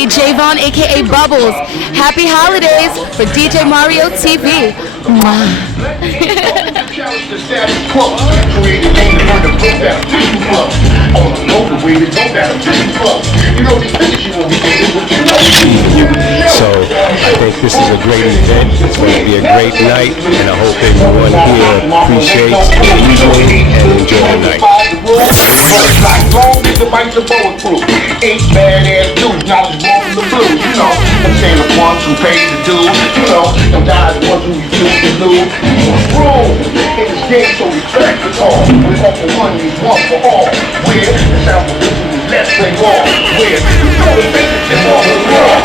Hey Javon, aka Bubbles. Happy holidays for DJ Mario TV. Challenge the status quo. Created name to learn to book that official club. On the local way to go that official club. You know these pictures you will be getting what you know. So I think this is a great event. It's going to be a great night, and I hope everyone here appreciates the evening and enjoy the night. Like long as the bikes are bulletproof. 8 badass dudes, now it's wrong from the blues. You know, I'm saying the ones who pay the dues. You know, them guys the ones who refuse to lose. Room in this game, so respect it all. We all for one, we one for all. Where the sound of this let's play ball. Where you know the business is all the world.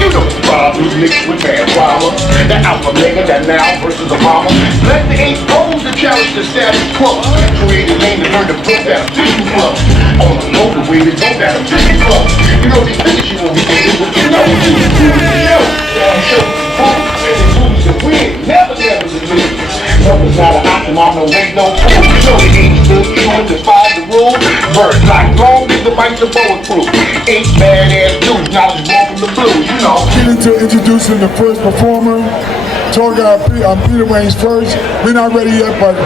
You know the problems mixed with bad drama. The alpha mega, that now versus Obama. Let the 8 goals to challenge the status quo. Created name to learn to book that official club. On the local way to go that official club. You know these pictures you will be getting what you know. Show and the win. Never to lose. Nothing's not an option, I'm no wait, no fool. You know the 8 stood true and defied the rules. Birds like long as the bikes are bulletproof. 8 badass dudes, now it's wrong from the blues, you know. Getting to introducing the first performer. I'm Peter Wayne's first. We're not ready yet, but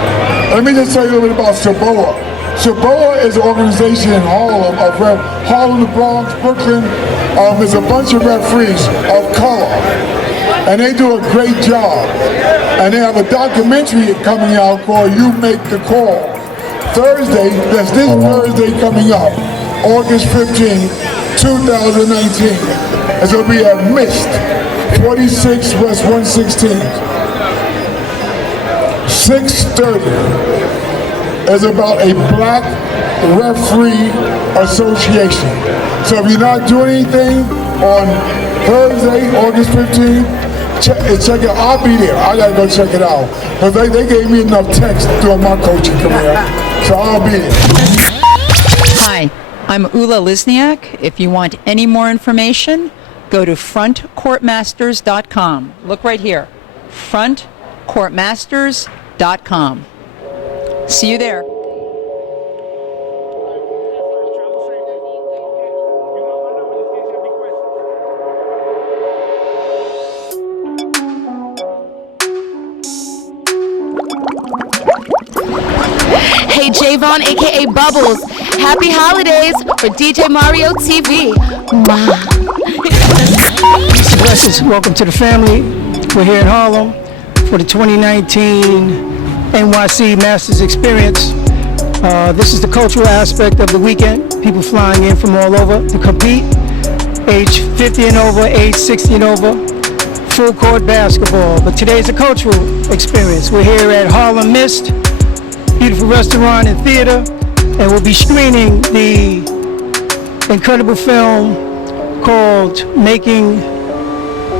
let me just tell you a little bit about Saboa. Saboa is an organization in Harlem, Harlem, the Bronx, Brooklyn. There's a bunch of referees of color, and they do a great job. And they have a documentary coming out called You Make the Call. Thursday, that's this Thursday coming up, August 15, 2019. It's going to be at Mist, 46 West 116. 6:30 is about a black referee association. So if you're not doing anything on Thursday, August 15th, check it. I'll be there. I gotta go check it out. Because they gave me enough text during my coaching career. So I'll be there. Hi, I'm Ula Lisniak. If you want any more information, go to frontcourtmasters.com. Look right here. frontcourtmasters.com. See you there. Hey Javon, aka Bubbles. Happy holidays for DJ Mario TV. Peace and blessings. Welcome to the family. We're here in Harlem for the 2019 NYC Masters Experience. This is the cultural aspect of the weekend. People flying in from all over to compete. Age 50 and over, age 60 and over. Full court basketball. But today's a cultural experience. We're here at Harlem Mist, beautiful restaurant and theater, and we'll be screening the incredible film called Making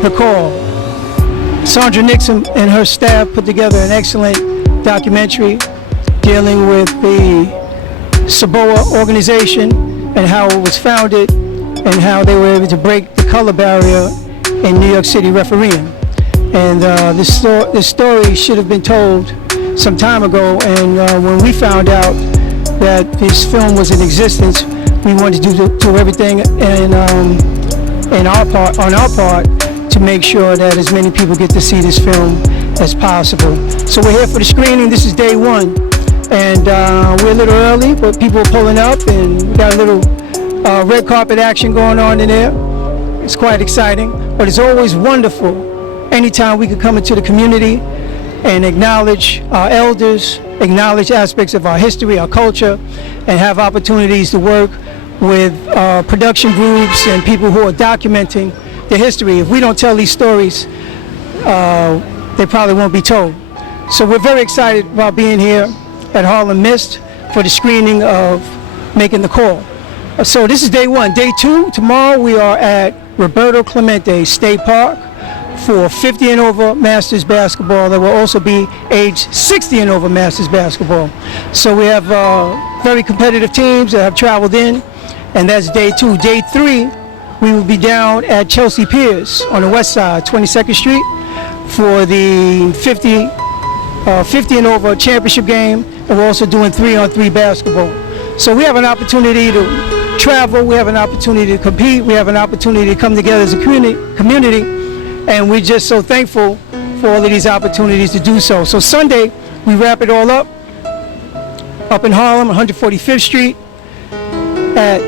the Call. Sandra Nixon and her staff put together an excellent documentary dealing with the Saboa organization and how it was founded and how they were able to break the color barrier in New York City refereeing. And this story should have been told some time ago, and when we found out that this film was in existence, we wanted to do everything on our part to make sure that as many people get to see this film as possible. So we're here for the screening. This is day one, and we're a little early, but people are pulling up, and we got a little red carpet action going on in there. It's quite exciting, but it's always wonderful anytime we can come into the community and acknowledge our elders, acknowledge aspects of our history, our culture, and have opportunities to work with production groups and people who are documenting the history. If we don't tell these stories, they probably won't be told. So we're very excited about being here at Harlem Mist for the screening of Making the Call. So this is day one. Day two, tomorrow we are at Roberto Clemente State Park for 50 and over Masters basketball. There will also be age 60 and over Masters basketball. So we have very competitive teams that have traveled in, and that's day two. Day three, we will be down at Chelsea Piers on the west side, 22nd Street, for the 50 and over championship game, and we're also doing 3-on-3 basketball. So we have an opportunity to travel, we have an opportunity to compete, we have an opportunity to come together as a community, and we're just so thankful for all of these opportunities to do so. So Sunday, we wrap it all up in Harlem, 145th Street, at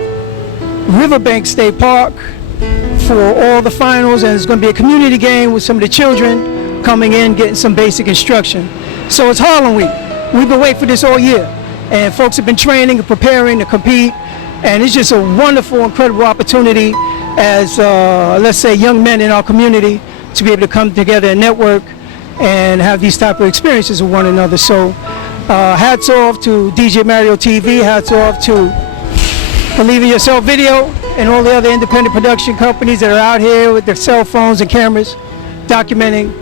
Riverbank State Park for all the finals, and it's going to be a community game with some of the children coming in, getting some basic instruction. So it's Harlem Week. We've been waiting for this all year, and folks have been training and preparing to compete, and it's just a wonderful, incredible opportunity as, let's say, young men in our community to be able to come together and network and have these type of experiences with one another. So hats off to DJ Mario TV, hats off to Believe in Yourself Video, and all the other independent production companies that are out here with their cell phones and cameras documenting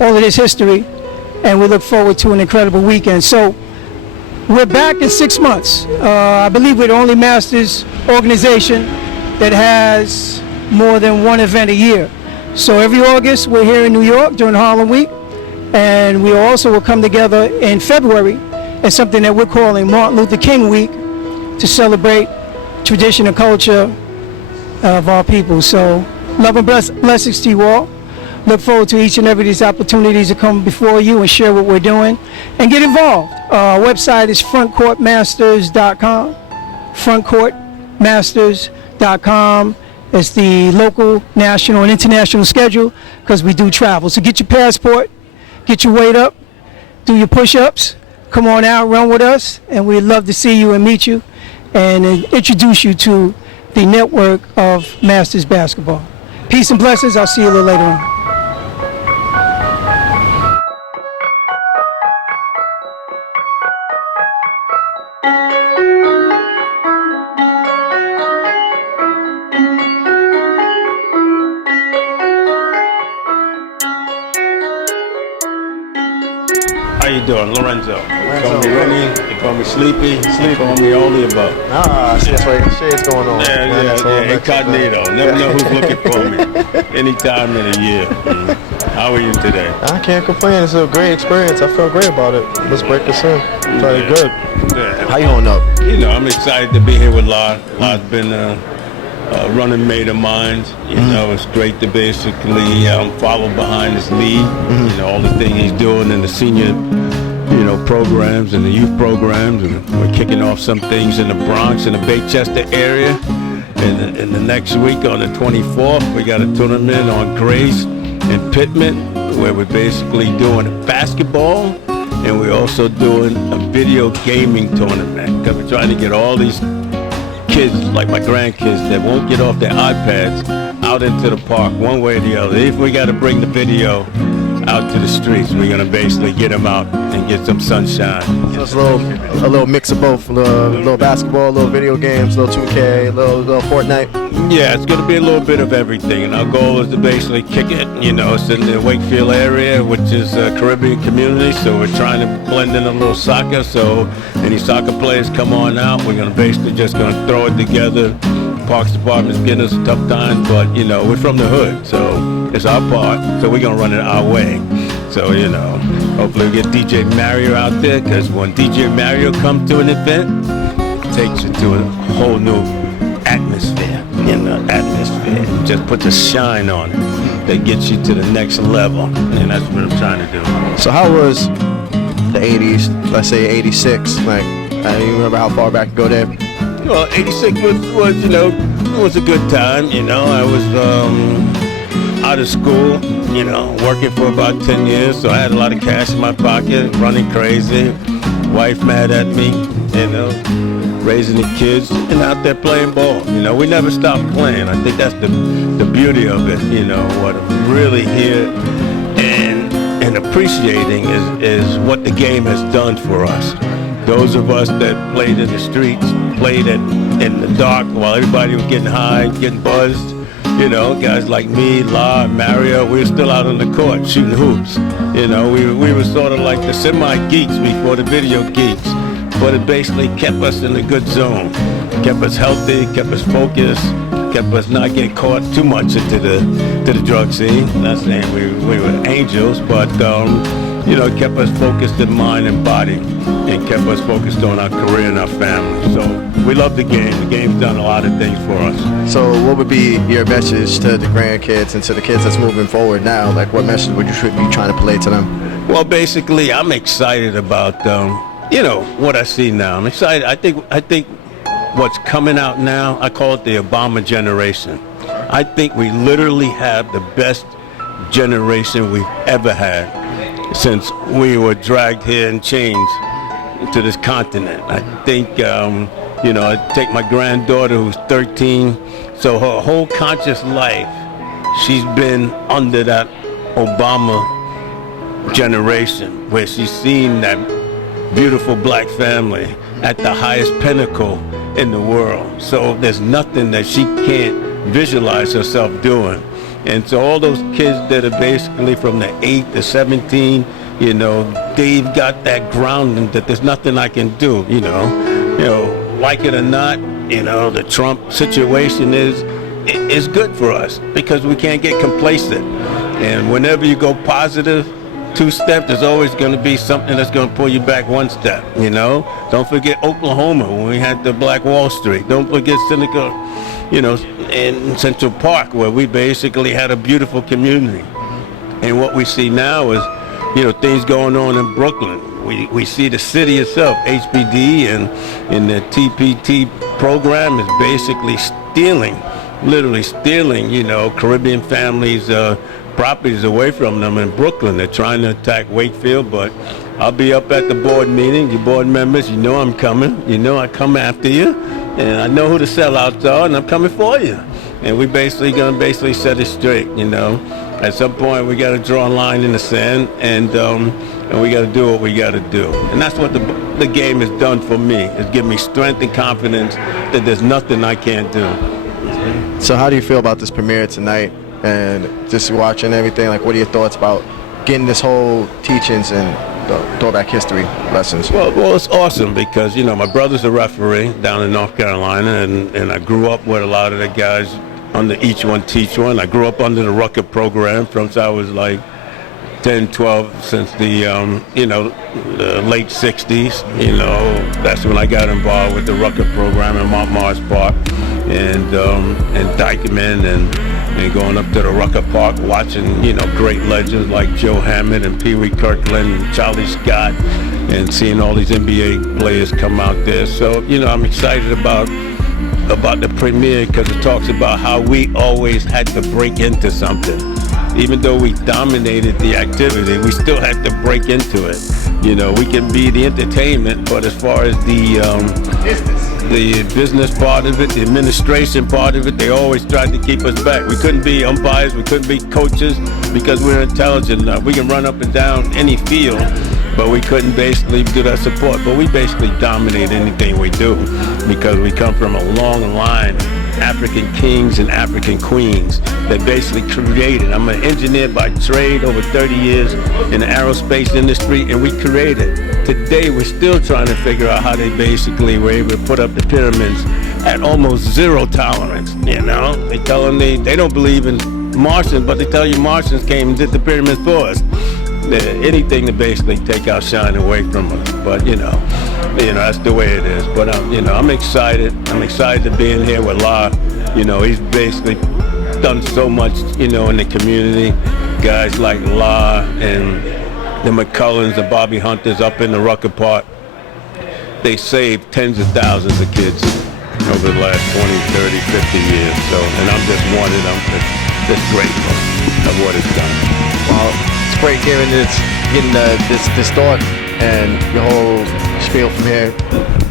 all of this history, and we look forward to an incredible weekend. So we're back in 6 months. I believe we're the only Masters organization that has more than one event a year. So every August we're here in New York during Harlem Week, and we also will come together in February at something that we're calling Martin Luther King Week to celebrate tradition and culture of our people. So love and blessings to you all. Look forward to each and every of these opportunities to come before you and share what we're doing and get involved. Our website is frontcourtmasters.com. Frontcourtmasters.com. It's the local, national, and international schedule because we do travel. So get your passport, get your weight up, do your push-ups, come on out, run with us, and we'd love to see you and meet you and introduce you to the network of Masters Basketball. Peace and blessings. I'll see you a little later on. How you doing, Lorenzo? You call me Rennie, you call me Sleepy, you call me all the above. Ah, see, that's why your shades going on. Yeah, incognito. Never know who's looking for me. Any time of the year. How are you today? I can't complain. It's a great experience. I feel great about it. Let's break this in. Pretty good. Yeah. How you holding up? You know, I'm excited to be here with Lod. Lod's been a running mate of mine. You know, it's great to basically follow behind his lead. You know, all the things he's doing in the senior, you know, programs and the youth programs, and we're kicking off some things in the Bronx and the Baychester area. And in the next week on the 24th, we got a tournament on Grace and Pittman where we're basically doing basketball, and we're also doing a video gaming tournament because we're trying to get all these kids, like my grandkids, that won't get off their iPads out into the park one way or the other. If we got to bring the video out to the streets, we're going to basically get them out and get some sunshine. So it's a little mix of both, a little basketball, a little video games, a little 2K, a little Fortnite. Yeah, it's going to be a little bit of everything, and our goal is to basically kick it. You know, it's in the Wakefield area, which is a Caribbean community, so we're trying to blend in a little soccer. So any soccer players come on out, we're going to basically just going to throw it together. Parks Department's getting us a tough time, but, you know, we're from the hood, so it's our part, so we're going to run it our way. So, you know, hopefully we get DJ Mario out there, because when DJ Mario comes to an event, it takes you to a whole new atmosphere, just puts a shine on it that gets you to the next level, and that's what I'm trying to do. So how was the 80s, let's say 86, like, you remember how far back you go there? Well, 86 was, you know, was a good time, you know. I was out of school, you know, working for about 10 years, so I had a lot of cash in my pocket, running crazy, wife mad at me, you know, raising the kids, and out there playing ball. You know, we never stopped playing. I think that's the beauty of it, you know. What I'm really here and appreciating is what the game has done for us. Those of us that played in the streets, played in the dark while everybody was getting high, getting buzzed. You know, guys like me, La, Mario, we were still out on the court shooting hoops. You know, we were sort of like the semi-geeks before the video geeks. But it basically kept us in a good zone. Kept us healthy, kept us focused, kept us not getting caught too much into the drug scene. Not saying we were angels, but it kept us focused in mind and body, and kept us focused on our career and our family. So we love the game. The game's done a lot of things for us. So what would be your message to the grandkids and to the kids that's moving forward now? Like, what message would you be trying to play to them? Well, basically, I'm excited about, what I see now. I'm excited. I think what's coming out now, I call it the Obama generation. I think we literally have the best generation we've ever had since we were dragged here in chains to this continent. I think, I take my granddaughter who's 13, so her whole conscious life, she's been under that Obama generation where she's seen that beautiful black family at the highest pinnacle in the world. So there's nothing that she can't visualize herself doing. And so all those kids that are basically from the 8 to 17, they've got that grounding that there's nothing I can do, like it or not, the Trump situation is good for us because we can't get complacent. And whenever you go positive, 2 steps, there's always going to be something that's going to pull you back 1 step, Don't forget Oklahoma when we had the Black Wall Street. Don't forget Seneca, in Central Park where we basically had a beautiful community. And what we see now is, things going on in Brooklyn. We see the city itself, HBD and the TPT program is basically literally stealing, Caribbean families' properties away from them in Brooklyn. They're trying to attack Wakefield, but I'll be up at the board meeting. You board members, I'm coming. I come after you, and I know who the sellouts are, and I'm coming for you. And we gonna set it straight. At some point we got to draw a line in the sand, and we got to do what we got to do. And that's what the game has done for me. It's given me strength and confidence that there's nothing I can't do. So how do you feel about this premiere tonight and just watching everything? Like, what are your thoughts about getting this whole teachings and throwback history lessons? Well, it's awesome because, my brother's a referee down in North Carolina, and I grew up with a lot of the guys under Each One Teach One. I grew up under the Rucker program from since I was like 10, 12, since the, the late 60s. That's when I got involved with the Rucker program in Montmartre Park and Dykeman and going up to the Rucker Park, watching, great legends like Joe Hammond and Pee Wee Kirkland and Charlie Scott, and seeing all these NBA players come out there. So, I'm excited about the premiere because it talks about how we always had to break into something. Even though we dominated the activity, we still had to break into it. We can be the entertainment, but as far as the business part of it, the administration part of it, they always tried to keep us back. We couldn't be umpires, we couldn't be coaches because we're intelligent enough. We can run up and down any field, but we couldn't basically do that support. But we basically dominate anything we do because we come from a long line of African kings and African queens that basically created. I'm an engineer by trade, over 30 years in the aerospace industry, and we created. Today we're still trying to figure out how they basically were able to put up the pyramids at almost zero tolerance. They tell them they don't believe in Martians, but they tell you Martians came and did the pyramids for us. Anything to basically take our shine away from us, but that's the way it is. But I'm excited. I'm excited to be in here with La. He's basically done so much, in the community. Guys like La and the McCullens, the Bobby Hunters up in the Rucker Park. They saved tens of thousands of kids over the last 20, 30, 50 years. So, and I'm just one of them. Just grateful of what it's done. Well, it's great getting this thought and your whole spiel from here.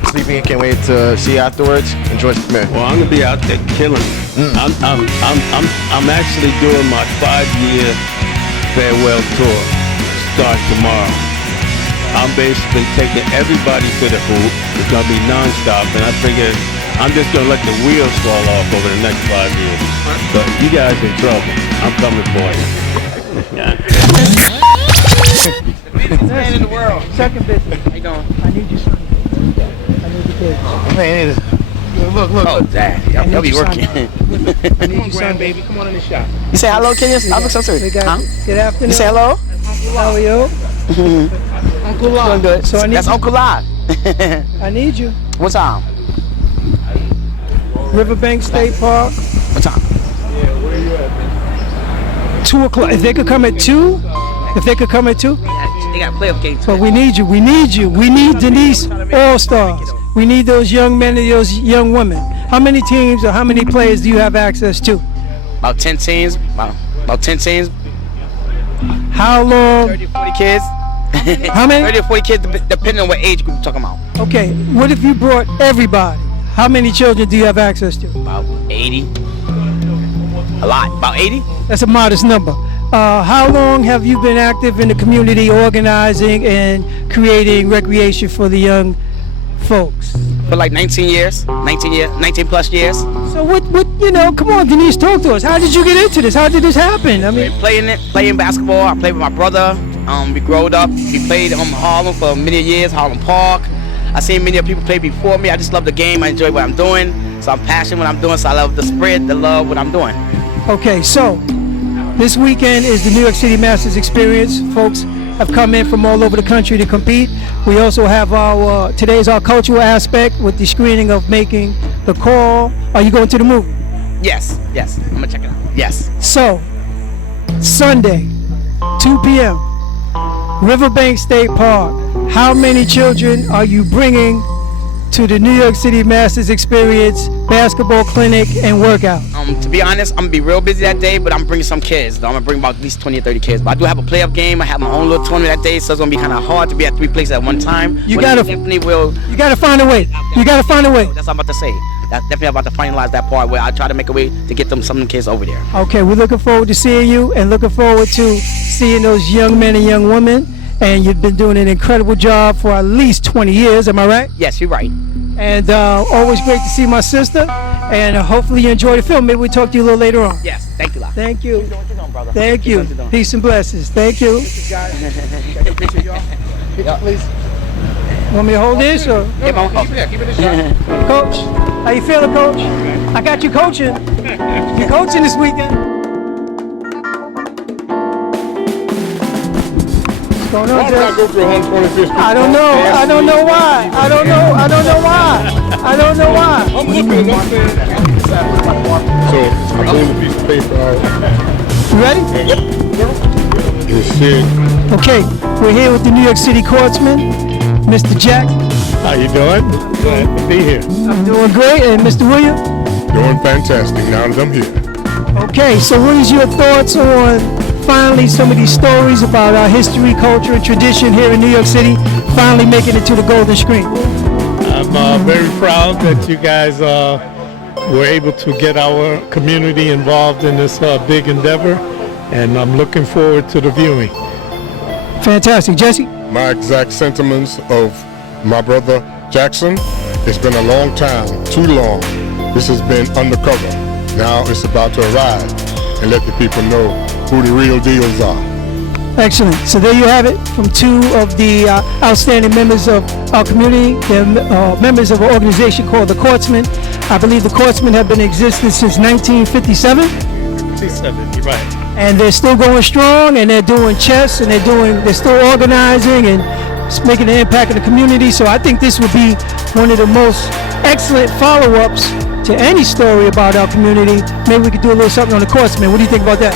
Sleeping, can't wait to see you afterwards. Enjoy the premiere. Well, I'm gonna be out there killing it. I'm actually doing my 5-year farewell tour. Start tomorrow. I'm basically taking everybody to the hoop. It's gonna be nonstop, and I figured I'm just gonna let the wheels fall off over the next 5 years. But you guys in trouble. I'm coming for you. Biggest man in the world. Second business. How you doing? I need you something. I need the kids. Man, look. Oh, Dad, I'll be working. I need you son, baby. Come on in the shop. You say hello, Kenya? I look so serious. Good afternoon. You say hello? How are you? Uncle Lon. Do it. So I need That's you. Uncle Lon. I need you. What time? Riverbank State Park. What time? 2 o'clock. If they could come at 2. If they could come at 2. They got playoff games. But we need you. We need you. We need Denise All-Stars. We need those young men and those young women. How many teams or how many players do you have access to? About 10 teams. About 10 teams. How long? 30 or 40 kids. How many? 30 or 40 kids, depending on what age group we're talking about. Okay. What if you brought everybody? How many children do you have access to? About 80. A lot. About 80. That's a modest number. How long have you been active in the community, organizing and creating recreation for the young folks? For like 19 years. 19 plus years. So what, come on, Denise, talk to us. How did you get into this? How did this happen? I mean, Playing basketball. I played with my brother. We growed up. We played Harlem for many years, Harlem Park. I seen many people play before me. I just love the game. I enjoy what I'm doing. So I'm passionate what I'm doing. So I love the spread, the love, what I'm doing. okay, so this weekend is the New York City Masters Experience. Folks have come in from all over the country to compete. We also have today's our cultural aspect with the screening of Making the Call. Are you going to the movie? Yes. I'm gonna check it out. Yes. So, Sunday, 2 p.m., Riverbank State Park. How many children are you bringing to the New York City Masters Experience basketball clinic and workout? To be honest, I'm gonna be real busy that day, but I'm bringing some kids. I'm gonna bring about at least 20 or 30 kids. But I do have a playoff game. I have my own little tournament that day, so it's gonna be kind of hard to be at 3 places at one time. You But gotta- definitely will. You gotta find a way. You gotta find a way. That's what I'm about to say. That's definitely about to finalize that part where I try to make a way to get some of them kids over there. Okay, we're looking forward to seeing you and looking forward to seeing those young men and young women. And you've been doing an incredible job for at least 20 years, am I right? Yes, you're right. And always great to see my sister. And hopefully you enjoy the film. Maybe we'll talk to you a little later on. Yes, thank you, Lon. Thank you. Keep doing what you're doing, brother. Thank Keep you. doing what you're doing. Peace and blessings. Thank you. Want me to hold this or? Yeah, man. Keep it in shot. Coach, how you feeling, Coach? I got you coaching. You coaching this weekend. What's going on, Jess? go through 125th Street? I don't know. I don't know why. I don't know. I don't know why. I don't know why. I'm looking up there. So, I'm holding a piece of paper out. You ready? It said, Okay, we're here with the New York City Courtsman, Mr. Jack. How you doing? Glad to be here. I'm doing great, and Mr. William. doing fantastic now that I'm here. Okay, so what is your thoughts on finally some of these stories about our history, culture, and tradition here in New York City finally making it to the golden screen? I'm very proud that you guys were able to get our community involved in this big endeavor, and I'm looking forward to the viewing. Fantastic. Jesse? My exact sentiments of my brother Jackson, it's been a long time, too long. This has been undercover. Now it's about to arrive and let the people know who the real deals are. Excellent. So there you have it from two of the outstanding members of our community. They're members of an organization called the Courtsmen. I believe the Courtsmen have been in existence since 1957. 57, you're right. And they're still going strong, and they're doing chess, and they're still organizing and making an impact in the community. So I think this would be one of the most excellent follow-ups to any story about our community. Maybe we could do a little something on the Courtsmen. What do you think about that?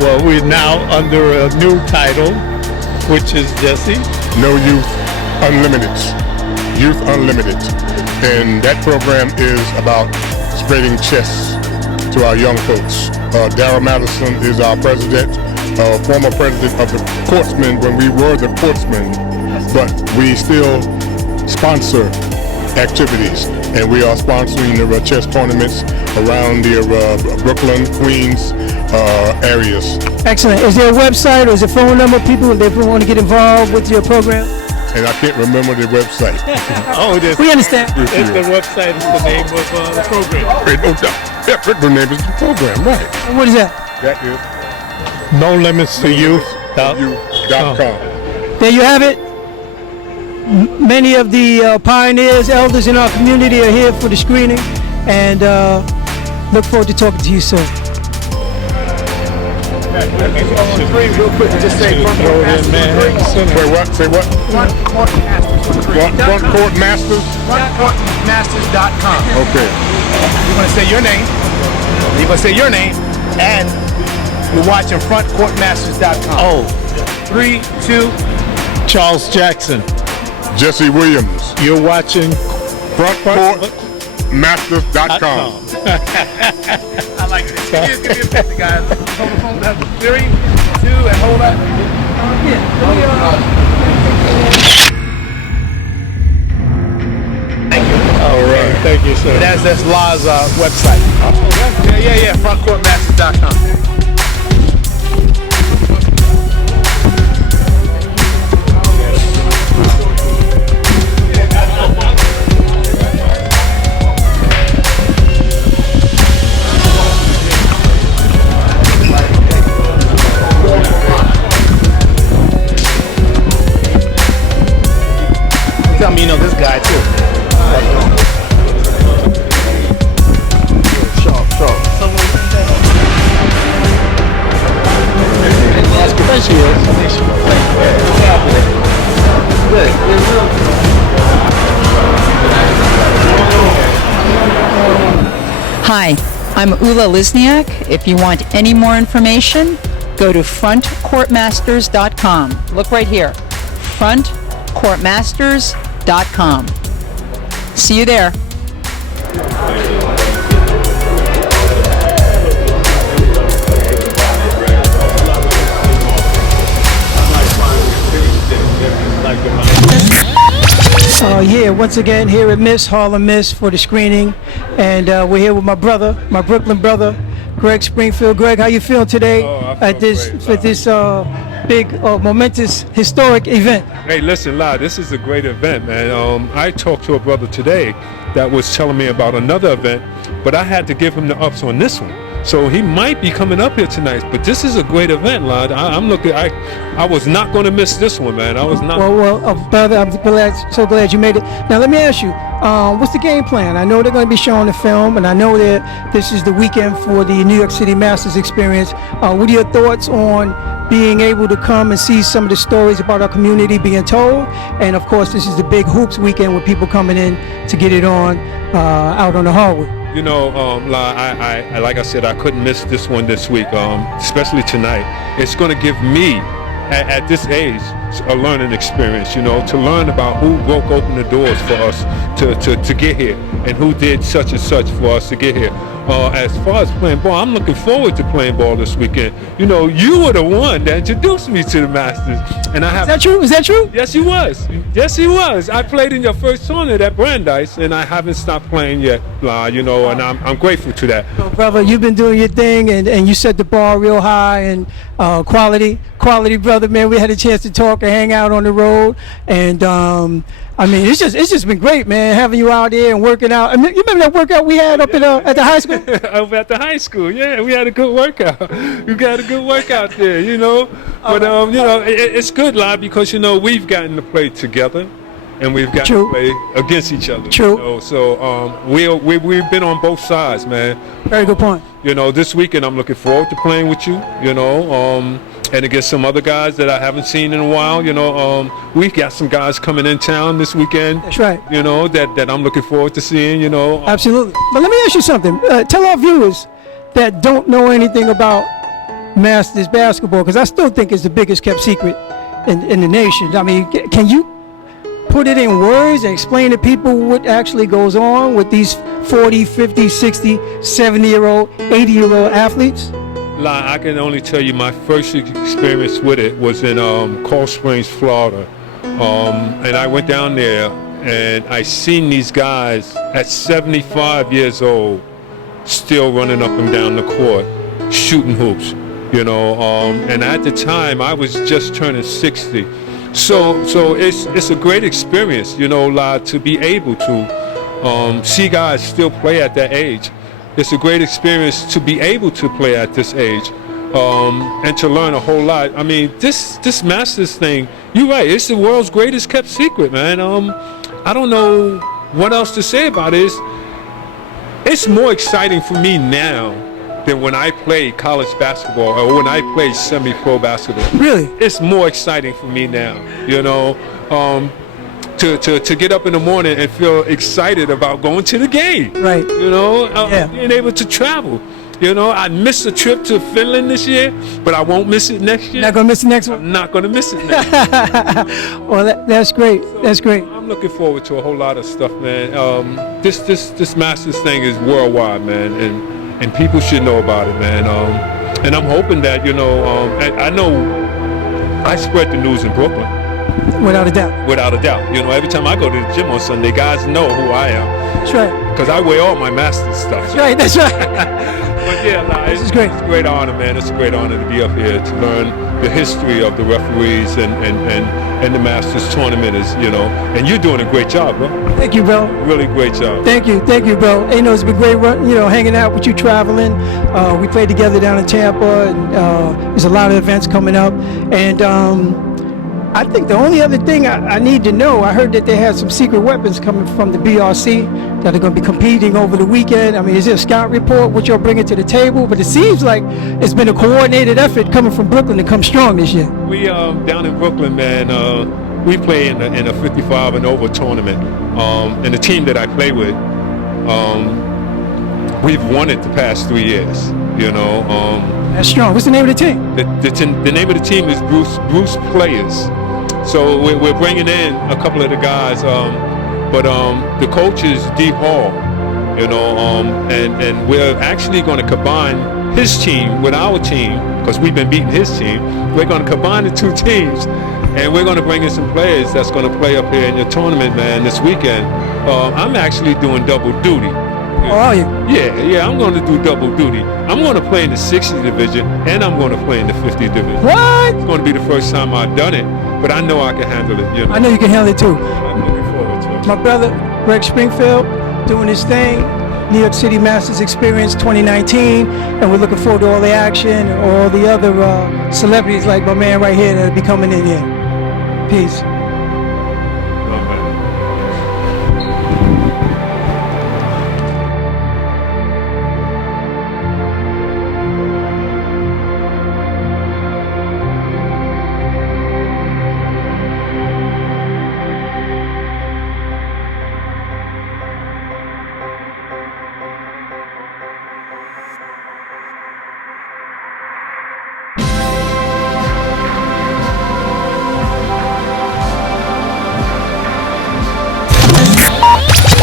Well, we're now under a new title, which is Jesse. No Youth Unlimited. Youth Unlimited. And that program is about spreading chess to our young folks. Darryl Madison is our president, former president of the Courtsmen when we were the Courtsmen, but we still sponsor activities, and we are sponsoring the chess tournaments around the Brooklyn, Queens areas. Excellent. Is there a website or is there a phone number people if they want to get involved with your program? And I can't remember the website. Oh, this We understand. is the website, is the name of the program. The name is the program, right? And what is that? That is No Limits to Youth. youth.com. There you have it. Many of the pioneers, elders in our community are here for the screening, and look forward to talking to you soon. Okay, so on three, real quick, just say front court masters on three. Wait, what? Say what? Front court masters on three. Front court masters? Frontcourtmasters.com. Okay. You're going to say your name. You're going to say your name, and you're watching frontcourtmasters.com. Oh. 3, 2. Charles Jackson. Jesse Williams. You're watching Frontcourtmasters.com. I like it. Give me a picture, guys. Hold the phone. 3, 2, and hold up. Thank you. All right. Thank you, sir. That's La's website. Yeah. Frontcourtmasters.com. Tell me you know this guy too. Sharp. There she is. Hi, I'm Ula Lisniak. If you want any more information, go to frontcourtmasters.com. Look right here, frontcourtmasters.com. See you there. Yeah, once again here at Miss Harlem Miss for the screening, and we're here with my brother, my Brooklyn brother, Greg Springfield. Greg, how you feeling today at this big, momentous, historic event? Hey, listen, La, this is a great event, man. I talked to a brother today that was telling me about another event, but I had to give him the ups on this one. So he might be coming up here tonight, but this is a great event, lad. I was not going to miss this one, man. I was not. Well, brother, I'm so glad you made it. Now, let me ask you, what's the game plan? I know they're going to be showing the film, and I know that this is the weekend for the New York City Masters experience. What are your thoughts on being able to come and see some of the stories about our community being told? And, of course, this is the big hoops weekend with people coming in to get it on out on the hallway. You know, I like I said, I couldn't miss this one this week, especially tonight. It's going to give me, at this age, a learning experience, you know, to learn about who broke open the doors for us to get here and who did such and such for us to get here. As far as playing ball, I'm looking forward to playing ball this weekend. You know, you were the one that introduced me to the Masters. And I have. Is that true? Is that true? Yes, he was. Yes, he was. I played in your first tournament at Brandeis, and I haven't stopped playing yet, you know, and I'm grateful to that. So, brother, you've been doing your thing, and you set the bar real high, and quality, brother, man. We had a chance to talk and hang out on the road, and I mean, it's just been great, man, having you out there and working out. I mean, you remember that workout we had up at the high school? Over at the high school, yeah, we had a good workout. We got a good workout there, you know. But you know, it's good, lad, because you know we've gotten to play together, and we've gotten to play against each other. True. You know? So we've been on both sides, man. Very good point. You know, this weekend I'm looking forward to playing with you. You know, and against some other guys that I haven't seen in a while. You know, we got some guys coming in town this weekend. That's right. You know, that I'm looking forward to seeing, you know. Absolutely. But let me ask you something. Tell our viewers that don't know anything about Masters basketball, because I still think it's the biggest kept secret in the nation. I mean, can you put it in words and explain to people what actually goes on with these 40, 50, 60, 70-year-old, 80-year-old athletes? I can only tell you my first experience with it was in Coral Springs, Florida. And I went down there and I seen these guys at 75 years old still running up and down the court, shooting hoops, you know. And at the time I was just turning 60. So it's a great experience, you know, to be able to see guys still play at that age. It's a great experience to be able to play at this age, and to learn a whole lot. I mean, this Masters thing, you're right, it's the world's greatest kept secret, man. I don't know what else to say about it. It's more exciting for me now than when I played college basketball or when I played semi-pro basketball. Really? It's more exciting for me now, you know, to get up in the morning and feel excited about going to the game. Right. You know, Yeah. being able to travel. You know, I missed a trip to Finland this year, but I won't miss it next year. Not gonna miss the next one. I'm not gonna miss it next year. Well, that's great. That's great. I'm looking forward to a whole lot of stuff, man. This Masters thing is worldwide, man, and people should know about it, man. And I'm hoping that, you know, I know I spread the news in Brooklyn. Without a doubt. Without a doubt. You know, every time I go to the gym on Sunday, guys know who I am. That's right. Because I wear all my Masters stuff. That's right. That's right. But yeah, This is great. It's a great honor, man. It's a great honor to be up here to learn the history of the referees and the Masters tournament is, you know. And you're doing a great job, bro. Thank you, bro. Really great job. Thank you, bro. You know, it's been great, you know, hanging out with you, traveling. We played together down in Tampa, and there's a lot of events coming up. And I think the only other thing I need to know, I heard that they had some secret weapons coming from the BRC that are going to be competing over the weekend. I mean, is there a scout report, what y'all bringing to the table? But it seems like it's been a coordinated effort coming from Brooklyn to come strong this year. We down in Brooklyn, man. We play in a 55 and over tournament, and the team that I play with, we've won it the past 3 years. You know. That's strong. What's the name of the team? The name of the team is Bruce Players. So we're bringing in a couple of the guys, but the coach is D Hall, you know, and we're actually going to combine his team with our team because we've been beating his team. We're going to combine the two teams, and we're going to bring in some players that's going to play up here in your tournament, man, this weekend. I'm actually doing double duty. Oh, are you? Yeah, I'm going to do double duty. I'm going to play in the 60 division, and I'm going to play in the 50 division. What? It's going to be the first time I've done it, but I know I can handle it. You know? I know you can handle it too. I'm looking forward to it. My brother, Greg Springfield, doing his thing. New York City Masters Experience 2019, and we're looking forward to all the action and all the other celebrities like my man right here that'll be coming in here. Peace.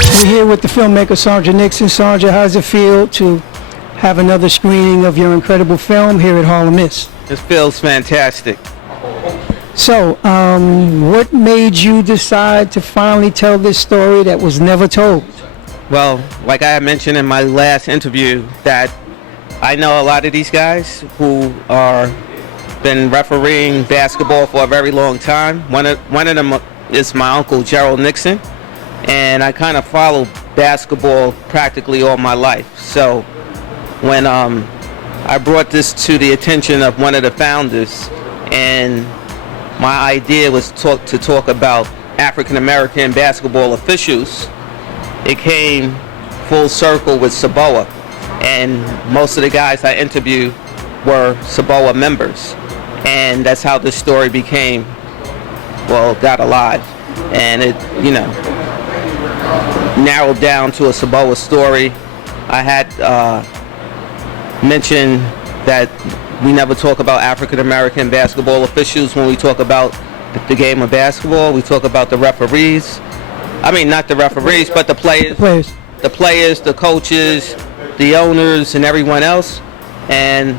We're here with the filmmaker Sandra Nixon. Sandra, how does it feel to have another screening of your incredible film here at Harlem Miss? It feels fantastic. So, what made you decide to finally tell this story that was never told? Well, like I had mentioned in my last interview, that I know a lot of these guys who are been refereeing basketball for a very long time. One of them is my uncle Gerald Nixon, and I kind of followed basketball practically all my life. So when I brought this to the attention of one of the founders, and my idea was to talk about African American basketball officials, it came full circle with Saboa, and most of the guys I interviewed were Saboa members, and that's how this story got alive, and it, you know, narrowed down to a Saboa story. I had mentioned that we never talk about African American basketball officials when we talk about the game of basketball. We talk about the referees. I mean, not the referees, but the players. The players, the coaches, the owners, and everyone else. And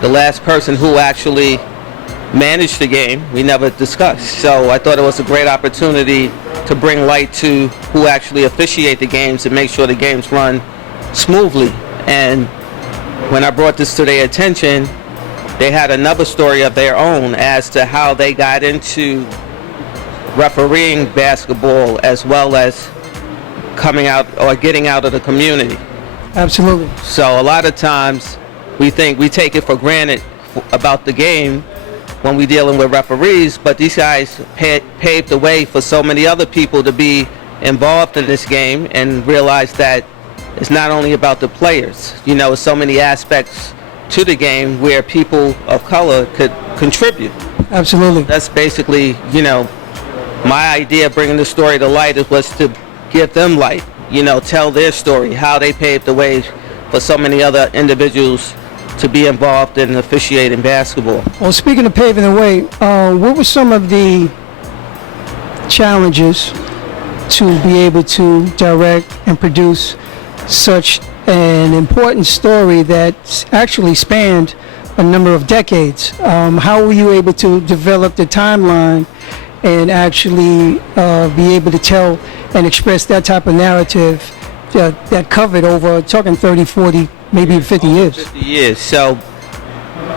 the last person who actually managed the game, we never discussed. So I thought it was a great opportunity to bring light to who actually officiate the games and make sure the games run smoothly. And when I brought this to their attention, they had another story of their own as to how they got into refereeing basketball as well as coming out or getting out of the community. Absolutely. So a lot of times we take it for granted about the game when we're dealing with referees, but these guys paved the way for so many other people to be involved in this game and realize that it's not only about the players. You know, so many aspects to the game where people of color could contribute. Absolutely. That's basically, you know, my idea of bringing the story to light was to give them light, you know, tell their story, how they paved the way for so many other individuals to be involved in officiating basketball. Well, speaking of paving the way, what were some of the challenges to be able to direct and produce such an important story that actually spanned a number of decades? How were you able to develop the timeline and actually be able to tell and express that type of narrative that covered over, talking 30, 40, maybe 50 years? 50 years. So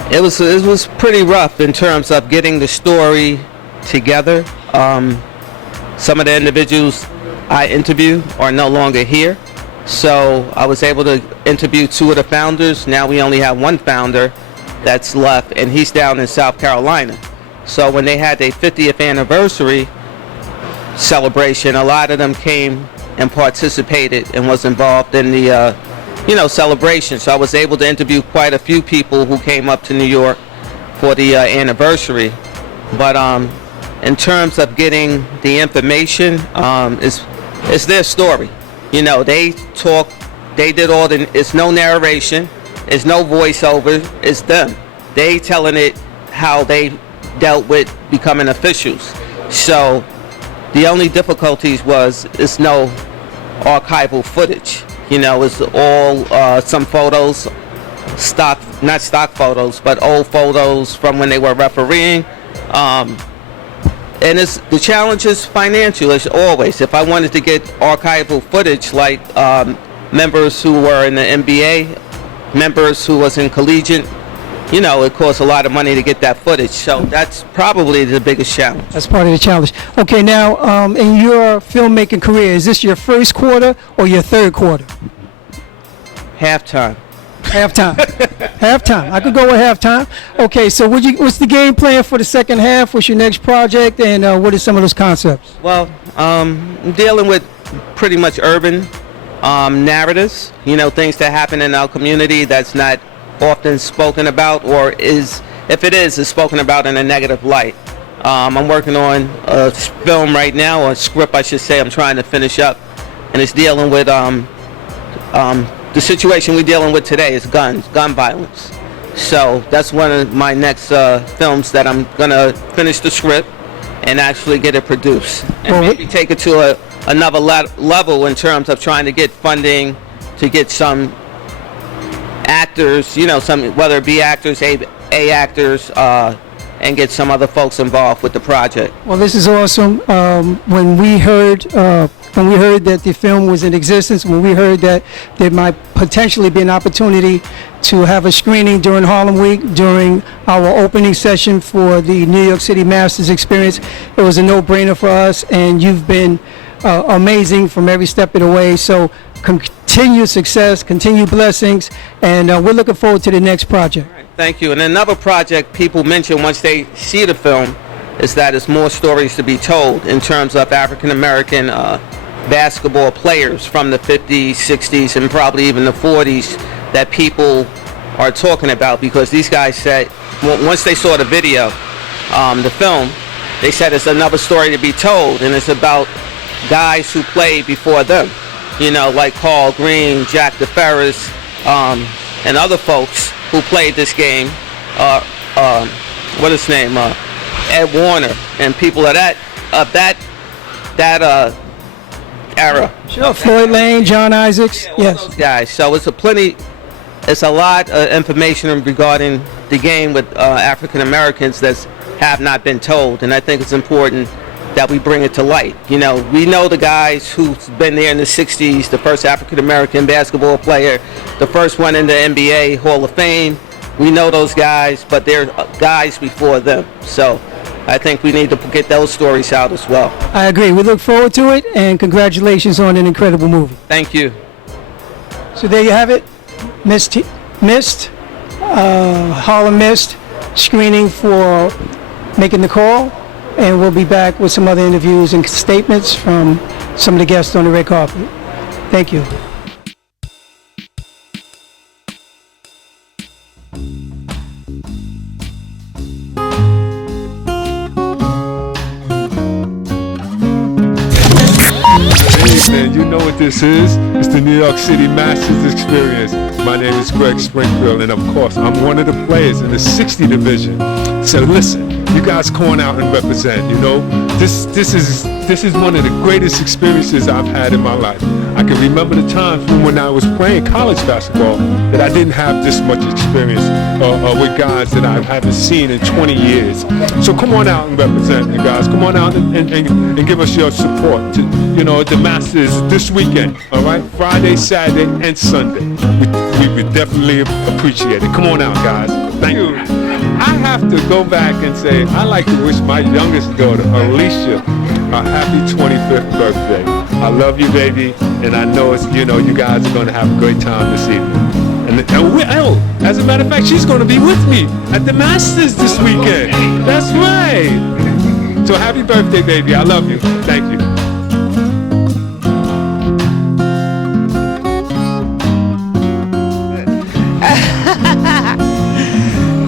it was pretty rough in terms of getting the story together. Some of the individuals I interviewed are no longer here. So I was able to interview two of the founders. Now we only have one founder that's left, and he's down in South Carolina. So when they had their 50th anniversary celebration, a lot of them came and participated and was involved in the celebration. So I was able to interview quite a few people who came up to New York for the anniversary. But in terms of getting the information, it's their story. You know, they talk, they did all the, it's no narration, it's no voiceover, it's them. They telling it how they dealt with becoming officials. So the only difficulties was it's no archival footage. You know, it's all some photos, not stock photos, but old photos from when they were refereeing. And it's, the challenge is financial, as always. If I wanted to get archival footage like members who were in the NBA, members who was in collegiate, you know, it costs a lot of money to get that footage. So that's probably the biggest challenge. That's part of the challenge. Okay, now in your filmmaking career, is this your first quarter or your third quarter? Halftime. Halftime. Halftime. I could go with halftime. Okay, so what's the game plan for the second half? What's your next project, and what are some of those concepts? Well, I'm dealing with pretty much urban narratives, you know, things that happen in our community that's not often spoken about, or is, if it is spoken about in a negative light. I'm working on a film right now, or a script I should say, I'm trying to finish up, and it's dealing with the situation we're dealing with today is gun violence. So that's one of my next films that I'm gonna finish the script and actually get it produced, and maybe take it to another level in terms of trying to get funding to get some actors, you know, some, whether it be actors, A actors, and get some other folks involved with the project. Well, this is awesome. When we heard that the film was in existence, when we heard that there might potentially be an opportunity to have a screening during Harlem Week, during our opening session for the New York City Masters experience, it was a no-brainer for us, and you've been amazing from every step of the way. So continued success, continued blessings, and we're looking forward to the next project. All right, thank you. And another project people mention once they see the film is that there's more stories to be told in terms of African American basketball players from the 50s, 60s, and probably even the 40s that people are talking about, because these guys said, once they saw the video, the film, they said it's another story to be told, and it's about guys who played before them, you know, like Carl Green, Jack DeFerris, and other folks who played this game, what is his name, Ed Warner, and people of that era. Sure, Floyd Lane, John Isaacs, yes. Those guys. So it's a lot of information regarding the game with African Americans that have not been told, and I think it's important that we bring it to light. You know, we know the guys who's been there in the 60s, the first African American basketball player, the first one in the NBA Hall of Fame. We know those guys, but there are guys before them. So I think we need to get those stories out as well. I agree. We look forward to it, and congratulations on an incredible movie. Thank you. So there you have it. Missed, Harlem Missed, screening for Making the Call, and we'll be back with some other interviews and statements from some of the guests on the red carpet. Thank you. this is. It's the New York City Masters Experience. My name is Greg Springfield, and of course, I'm one of the players in the 60 division. So listen, you guys come on out and represent. You know, this is one of the greatest experiences I've had in my life. I can remember the times when I was playing college basketball that I didn't have this much experience with guys that I haven't seen in 20 years. So come on out and represent, you guys. Come on out and give us your support. You know, the Masters this weekend, all right? Friday, Saturday, and Sunday. We would definitely appreciate it. Come on out, guys. Thank you. I have to go back and say, I'd like to wish my youngest daughter, Alicia, a happy 25th birthday. I love you, baby, and I know it's, you know, you guys are going to have a great time this evening. And as a matter of fact, she's going to be with me at the Masters this weekend. That's right. So happy birthday, baby. I love you. Thank you.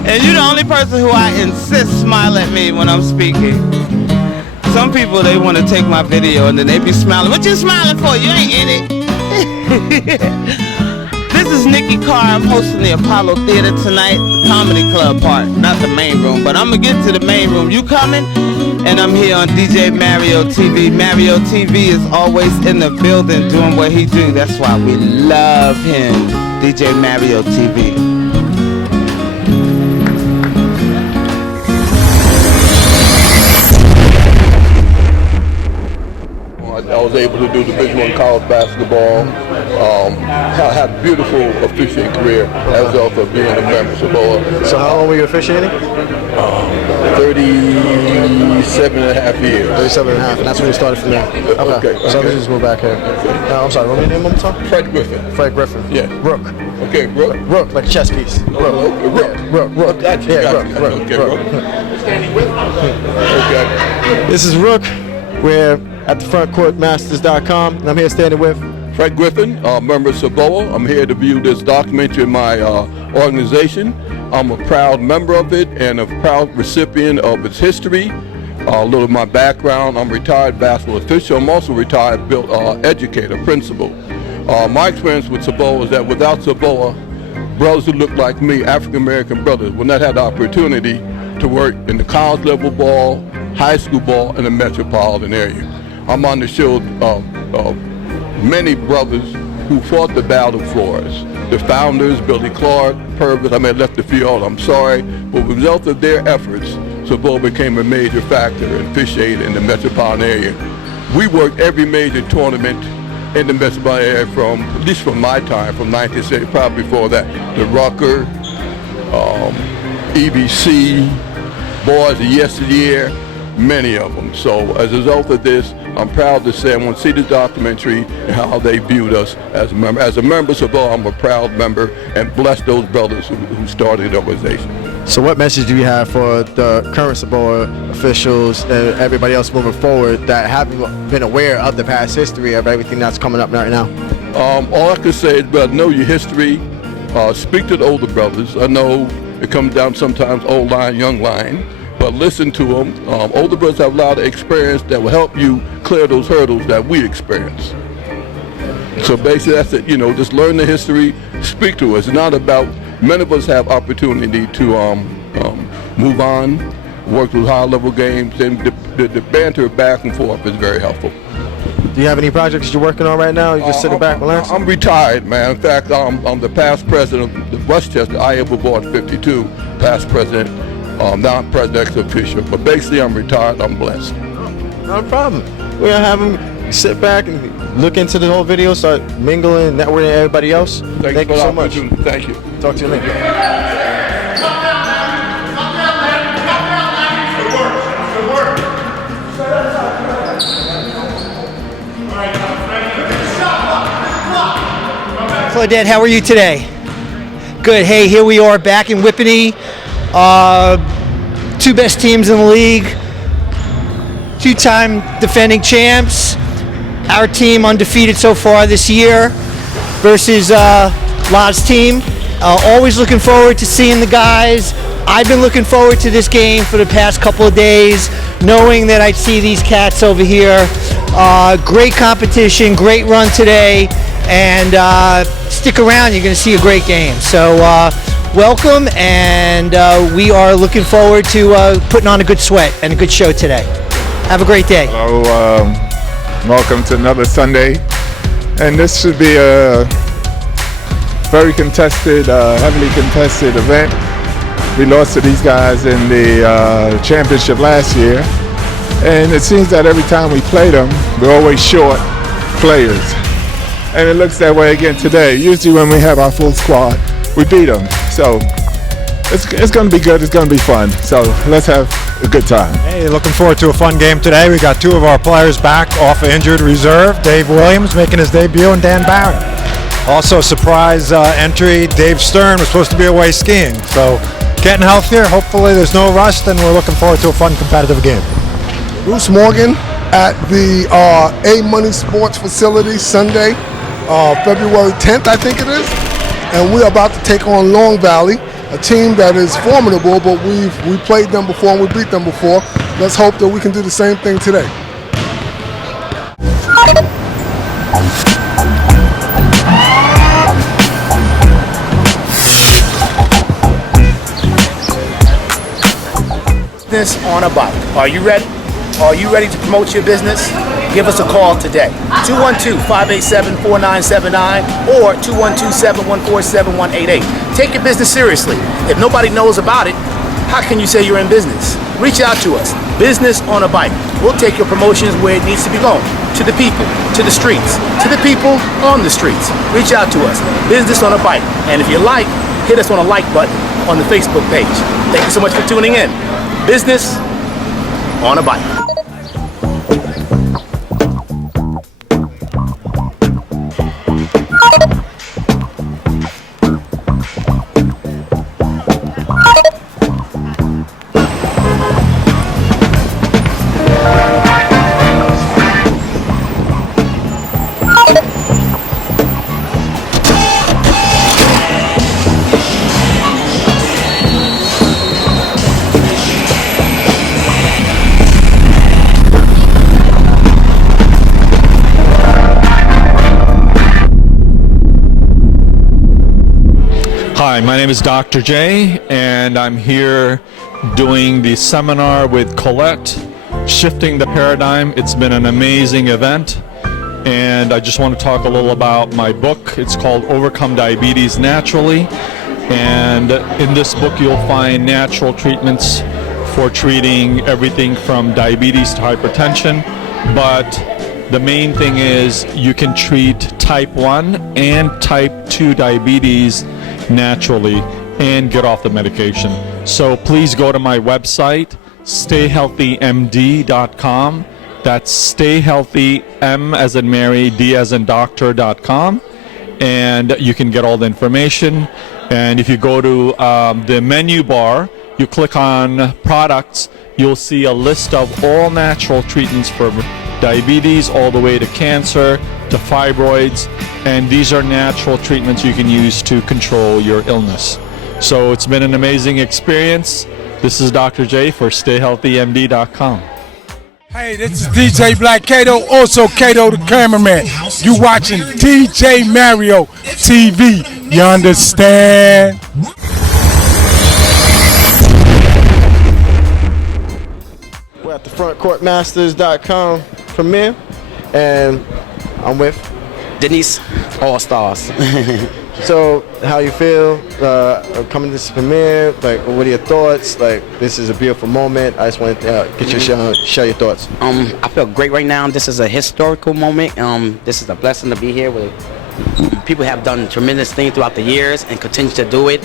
And you're the only person who I insist smile at me when I'm speaking. Some people, they want to take my video and then they be smiling. What you smiling for? You ain't in it. This is Nikki Carr. I'm hosting the Apollo Theater tonight, the Comedy Club part, not the main room. But I'm going to get to the main room. You coming? And I'm here on DJ Mario TV. Mario TV is always in the building doing what he do. That's why we love him. DJ Mario TV. I was able to do Division I college basketball. Had a beautiful officiating career as a result of being a member of Saboa. So how long were you officiating? 37 and a half years. 37 and a half, and that's when you started from there. Okay. So let me just go back here. I'm sorry, what was your name one more time? Fred Griffin. Fred Griffin. Yeah. Rook. Okay, Rook. Rook, like a chess piece. Rook. Gotcha. Rook. Okay, Rook. Okay. This is Rook. We're at the frontcourtmasters.com, and I'm here standing with Fred Griffin, member of Saboa. I'm here to view this documentary in my organization. I'm a proud member of it and a proud recipient of its history. A little of my background, I'm a retired basketball official. I'm also a retired educator, principal. My experience with Saboa is that without Saboa, brothers who look like me, African-American brothers, would not have the opportunity to work in the college level ball, high school ball, in the metropolitan area. I'm on the show of many brothers who fought the battle for us. The founders, Billy Clark, Purvis, I may have left a few out, I'm sorry, but as a result of their efforts, Saboa became a major factor in officiating in the metropolitan area. We worked every major tournament in the metropolitan area from, at least from my time, from 1960, probably before that, the Rucker, EBC, Boys of Yesteryear, many of them. So as a result of this, I'm proud to say I want to see the documentary and how they viewed us as a member. As a member of Saboa, I'm a proud member and bless those brothers who started the organization. So what message do you have for the current Saboa officials and everybody else moving forward that haven't been aware of the past history of everything that's coming up right now? All I can say is, brother, know your history. Speak to the older brothers. I know it comes down sometimes old line, young line. But listen to them. Older brothers have a lot of experience that will help you clear those hurdles that we experience. So basically that's it, you know, just learn the history, speak to us. It's not about, many of us have opportunity to move on, work those high level games, and the banter back and forth is very helpful. Do you have any projects you're working on right now? You just sitting back, relaxing? I'm retired, man. In fact, I'm the past president of the Westchester IABA Board 52, past president. Now I'm president ex officio, but basically I'm retired, I'm blessed. No problem. We're gonna have him sit back and look into the whole video, start mingling, networking with everybody else. Thank you so much. Thank you. Talk to you later. Claudette, how are you today? Good. Hey, here we are back in Whippany. Two best teams in the league, two-time defending champs. Our team undefeated so far this year versus Lod's team. Always looking forward to seeing the guys. I've been looking forward to this game for the past couple of days, knowing that I'd see these cats over here. Great competition, great run today, and stick around. You're going to see a great game. So welcome, and we are looking forward to putting on a good sweat and a good show today. Have a great day. Hello, welcome to another Sunday, and this should be a very contested, heavily contested event. We lost to these guys in the championship last year, and it seems that every time we play them, we're always short players. And it looks that way again today. Usually when we have our full squad, we beat them. So it's going to be good, it's going to be fun. So let's have a good time. Hey, looking forward to a fun game today. We got two of our players back off injured reserve. Dave Williams making his debut and Dan Barron. Also surprise entry, Dave Stern was supposed to be away skiing. So getting healthier, hopefully there's no rust, and we're looking forward to a fun competitive game. Bruce Morgan at the A-Money Sports Facility Sunday, February 10th, I think it is. And we're about to take on Long Valley, a team that is formidable, but we played them before and we beat them before. Let's hope that we can do the same thing today. Business on a bike. Are you ready? Are you ready to promote your business? Give us a call today. 212-587-4979 or 212-714-7188. Take your business seriously. If nobody knows about it, how can you say you're in business? Reach out to us. Business on a bike. We'll take your promotions where it needs to be going. To the people, to the streets, to the people on the streets. Reach out to us. Business on a bike. And if you like, hit us on a like button on the Facebook page. Thank you so much for tuning in. Business on a bike. Hi, my name is Dr. J, and I'm here doing the seminar with Colette, Shifting the Paradigm. It's been an amazing event, and I just want to talk a little about my book. It's called Overcome Diabetes Naturally, and in this book you'll find natural treatments for treating everything from diabetes to hypertension, but the main thing is you can treat type 1 and type 2 diabetes naturally and get off the medication. So please go to my website, stayhealthymd.com. That's stayhealthy, M as in Mary, D as in doctor.com, and you can get all the information. And if you go to the menu bar, you click on products, you'll see a list of all natural treatments for diabetes all the way to cancer to fibroids, and these are natural treatments you can use to control your illness. So it's been an amazing experience. This is Dr. J for stayhealthymd.com. Hey, this is DJ Black Kato, also Kato the cameraman. You watching DJ Mario TV, you understand? We're at the frontcourtmasters.com premiere, and I'm with Denise All Stars. So, how you feel coming to this premiere? Like, what are your thoughts? Like, this is a beautiful moment. I just want to get you share your thoughts. I feel great right now. This is a historical moment. This is a blessing to be here with. People have done tremendous things throughout the years and continue to do it.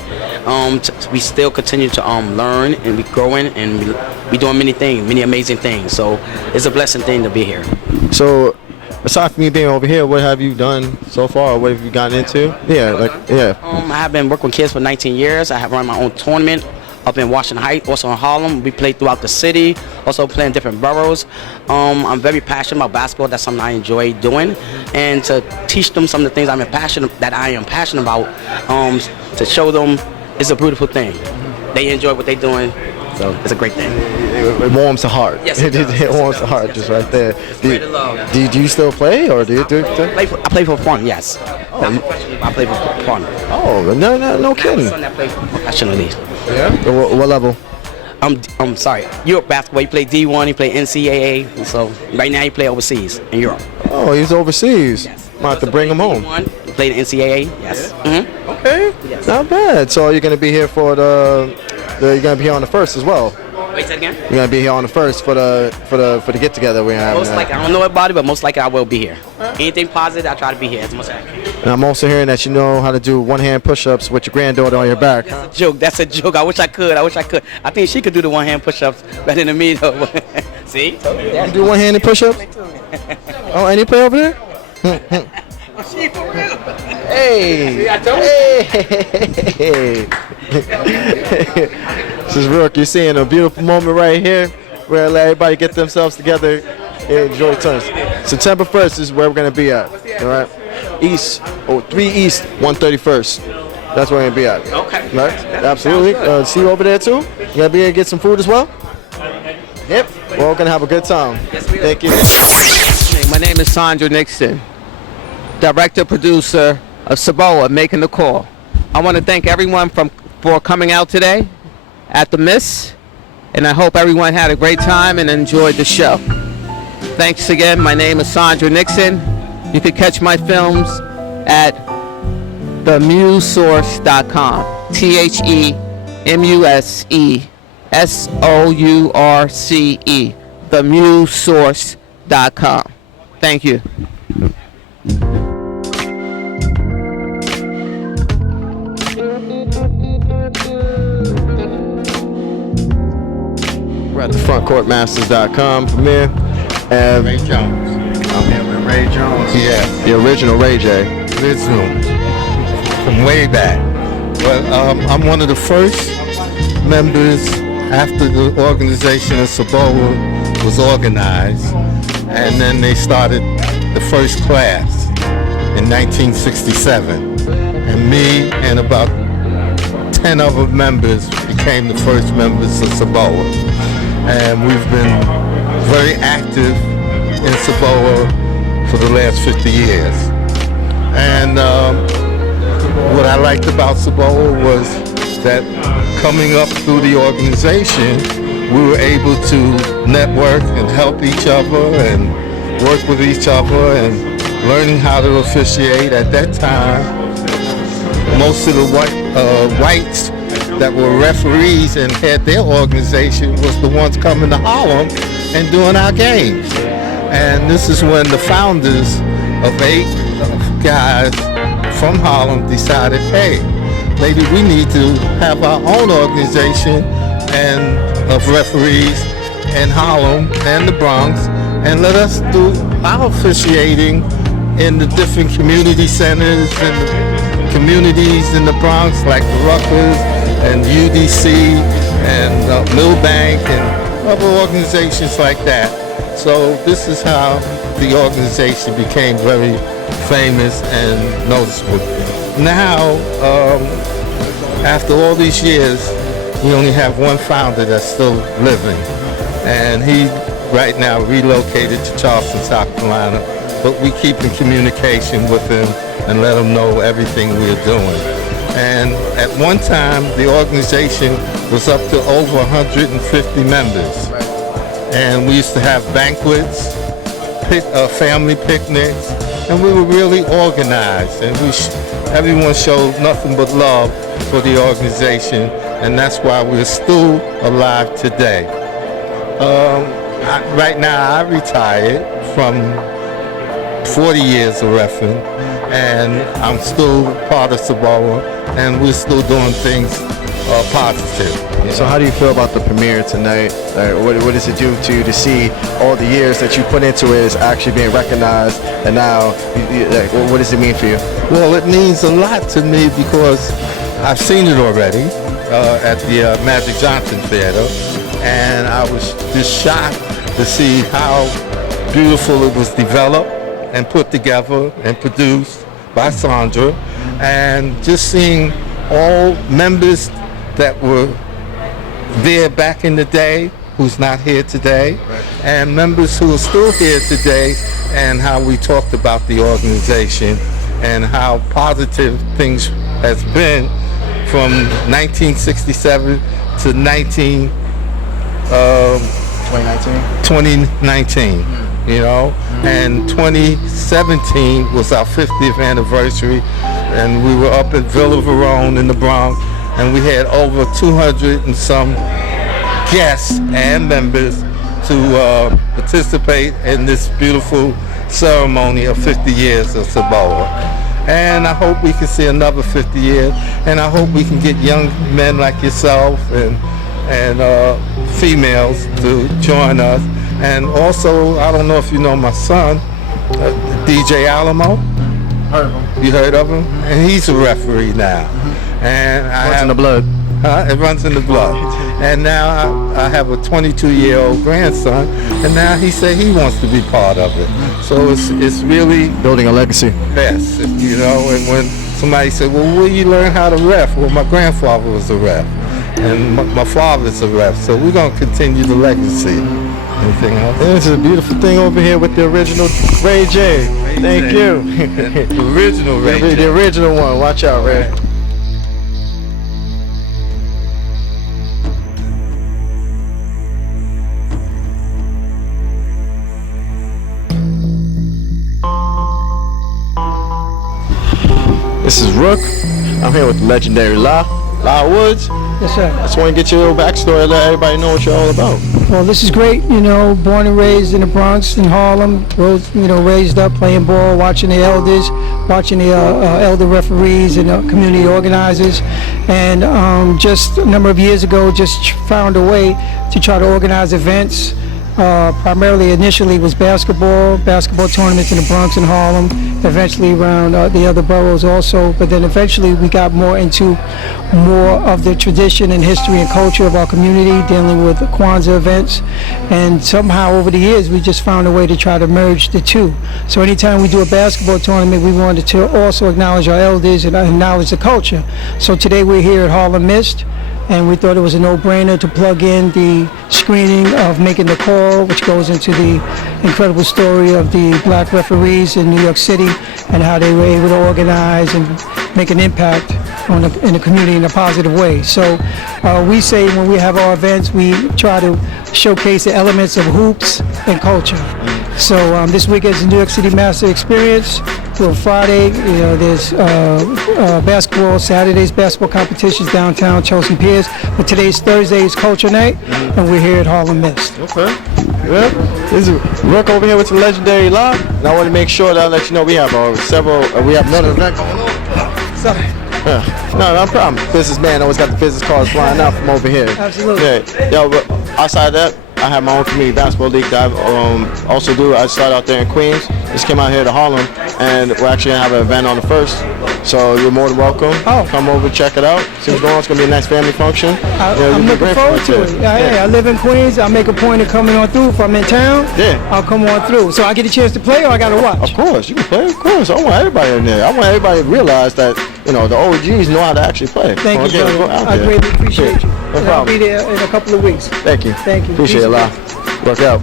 We still continue to learn and be growing, and we doing many things, many amazing things. So it's a blessing thing to be here. So, aside from you being over here, what have you done so far? What have you gotten into? I have been working with kids for 19 years. I have run my own tournament up in Washington Heights, also in Harlem. We play throughout the city, also play in different boroughs. I'm very passionate about basketball. That's something I enjoy doing, and to teach them some of the things I am passionate about, to show them it's a beautiful thing. They enjoy what they're doing So it's a great thing. It warms the heart. Yes, it does. It warms the heart just right there. great love. Do you still play, or do you do? I play for fun, yes. Not professionally, but I play for fun. Oh, no kidding. I play professionally. Yeah. What level? I'm sorry. Europe basketball. You play D1, you play NCAA. So right now you play overseas in Europe. Oh, he's overseas. Yes. Might have to bring him home. You play the NCAA. Yes. Mm-hmm. Okay. Yes. Not bad. So you're gonna be here for you're gonna be here on the first as well. Wait, say again? You're gonna be here on the first for the get together we're having. Most likely, I don't know about it, but most likely I will be here. Anything positive, I try to be here as much as I can. And I'm also hearing that you know how to do one-hand push-ups with your granddaughter on your back. That's a joke. That's a joke. I wish I could. I think she could do the one-hand push-ups better than me, though. See? You do one-handed push-ups? Oh, and you play over there? Hey! See, I told you. Hey! This is Rook. You're seeing a beautiful moment right here where everybody get themselves together and enjoy turns. September 1st is where we're going to be at. All right? 3 East, 131st. That's where we're going to be at. Okay. Right? Absolutely. See you over there too? You going to be able to get some food as well? Yep. We're all going to have a good time. Yes, we are. Thank you. My name is Sandra Nixon, director producer of Saboa, Making the Call. I want to thank everyone for coming out today at the Miss, and I hope everyone had a great time and enjoyed the show. Thanks again. My name is Sandra Nixon. You can catch my films at themusesource.com. TheMusesource. Themusesource.com. Thank you. We're at the frontcourtmasters.com premiere. And Ray Jones. I'm here with Ray Jones. Yeah, the original Ray J. Original. From way back. Well, I'm one of the first members after the organization of Saboa was organized. And then they started the first class in 1967. And me and about 10 other members became the first members of Saboa. And we've been very active in Saboa for the last 50 years. And what I liked about Saboa was that coming up through the organization, we were able to network and help each other and work with each other and learning how to officiate. At that time, most of the whites that were referees and had their organization was the ones coming to Harlem and doing our games. And this is when the founders of 8 guys from Harlem decided, hey, maybe we need to have our own organization and of referees in Harlem and the Bronx, and let us do our officiating in the different community centers and the communities in the Bronx, like the Rutgers and UDC and Millbank and other organizations like that. So this is how the organization became very famous and noticeable. Now, after all these years, we only have one founder that's still living, and he right now relocated to Charleston, South Carolina, but we keep in communication with him and let him know everything we're doing. And at one time, the organization was up to over 150 members. And we used to have banquets, family picnics, and we were really organized. And everyone showed nothing but love for the organization, and that's why we're still alive today. Right now, I retired from 40 years of reffing, and I'm still part of Saboa, and we're still doing things positive. So how do you feel about the premiere tonight? What does it do to you to see all the years that you put into it is actually being recognized, and now, what does it mean for you? Well, it means a lot to me because I've seen it already at the Magic Johnson Theater, and I was just shocked to see how beautiful it was developed and put together and produced by Sandra, and just seeing all members that were there back in the day who's not here today, and members who are still here today, and how we talked about the organization and how positive things has been from 1967 to 2019, you know, and 2017 was our 50th anniversary, and we were up at Villa Verone in the Bronx, and we had over 200 and some guests and members to participate in this beautiful ceremony of 50 years of Saboa. And I hope we can see another 50 years, and I hope we can get young men like yourself and females to join us. And also, I don't know if you know my son, DJ Alamo. Heard of him. You heard of him? And he's a referee now. And Runs in the blood. It runs in the blood. And now I have a 22-year-old grandson, and now he said he wants to be part of it. So it's really building a legacy. Yes, you know. And when somebody said, "Well, where you learn how to ref?" Well, my grandfather was a ref, and my father's a ref. So we're gonna continue the legacy. Anything else? This is a beautiful thing over here with the original Ray J. Thank you. The original Ray J. The original one. Watch out, Ray. This is Rook. I'm here with the legendary La Woods. Yes, sir. I just want to get your little backstory, let everybody know what you're all about. Well, this is great. You know, born and raised in the Bronx, in Harlem. Raised up playing ball, watching the elders, watching the elder referees and community organizers. And just a number of years ago, just found a way to try to organize events. Primarily, initially, was basketball tournaments in the Bronx and Harlem, eventually around the other boroughs also, but then eventually we got more into more of the tradition and history and culture of our community, dealing with Kwanzaa events, and somehow over the years we just found a way to try to merge the two. So anytime we do a basketball tournament, we wanted to also acknowledge our elders and acknowledge the culture. So today we're here at Harlem Mist, and we thought it was a no-brainer to plug in the screening of Making the Call, which goes into the incredible story of the black referees in New York City and how they were able to organize and make an impact in the community in a positive way. So we say when we have our events, we try to showcase the elements of hoops and culture. So this weekend is the New York City Master Experience. Well, Friday, there's basketball, Saturday's basketball competitions downtown Chelsea Piers. But today's Thursday is Culture Night, and we're here at Harlem Mist. Okay. Yeah. This is Rook over here with the legendary La, and I want to make sure that I let you know we have we have another event going on. Sorry. Yeah. No problem. Businessman always got the business cards flying out from over here. Absolutely. Yeah. Yo, but outside of that, I have my own community basketball league that I also do. I started out there in Queens. Just came out here to Harlem, and we're actually gonna have an event on the 1st. So you're more than welcome. Come over, check it out. See what's going on. It's gonna be a nice family function. I'm looking forward to it. Yeah, I live in Queens. I make a point of coming on through. If I'm in town, I'll come on through. So I get a chance to play, or I gotta watch? Of course, you can play. Of course, I want everybody in there. I want everybody to realize that the OGs know how to actually play. Thank you, brother. I greatly appreciate you. No problem. I'll be there in a couple of weeks. Thank you. Thank you. Appreciate it a lot. Work out.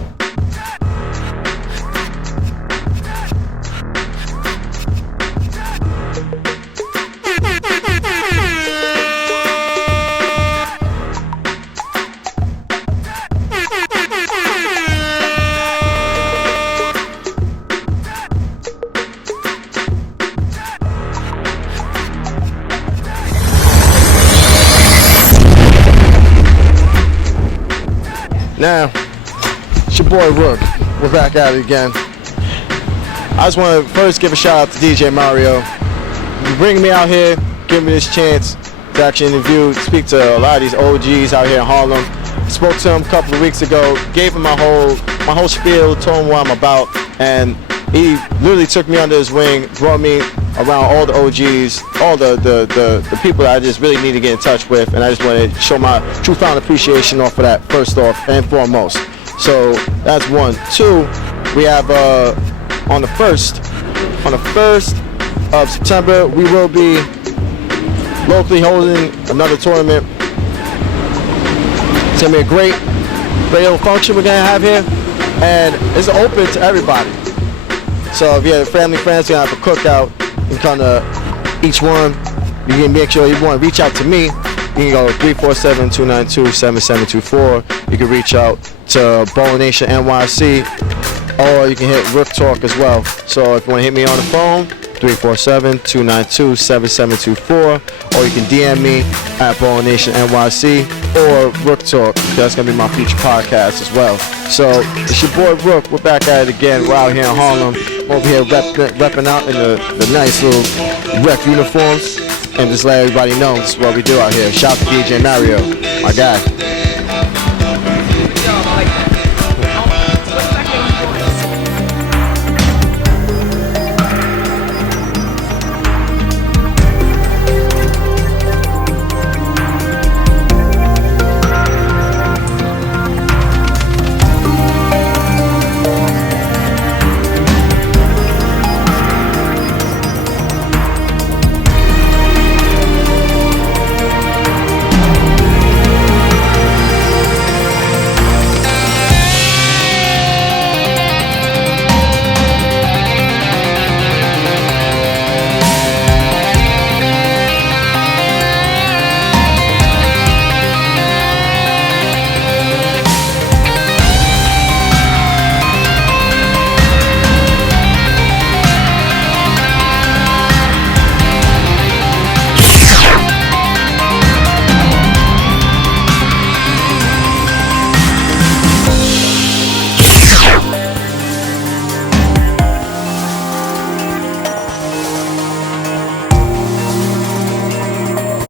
Now, it's your boy Rook. We're back at it again. I just want to first give a shout out to DJ Mario. You bringing me out here, giving me this chance to actually interview, speak to a lot of these OGs out here in Harlem. I spoke to him a couple of weeks ago, gave him my whole spiel, told him what I'm about, and he literally took me under his wing, brought me around all the OGs, all the people that I just really need to get in touch with, and I just want to show my true-found appreciation off of that, first off and foremost. So that's one. Two, we have on the 1st of September, we will be locally holding another tournament It's gonna be a great little function we're gonna have here, and it's open to everybody. So if you have family, friends, you're gonna have a cookout. You can come to each one. You can make sure you want to reach out to me. You can go 347-292-7724. You can reach out to Bowling Nation NYC, or you can hit Rook Talk as well. So if you want to hit me on the phone, 347-292-7724, or you can DM me at Bowling Nation NYC or Rook Talk. That's gonna be my future podcast as well. So it's your boy Rook. We're back at it again. We're out here in Harlem. We're over here repping out in the nice little rep uniforms, and just let everybody know this is what we do out here. Shout out to DJ Mario, my guy.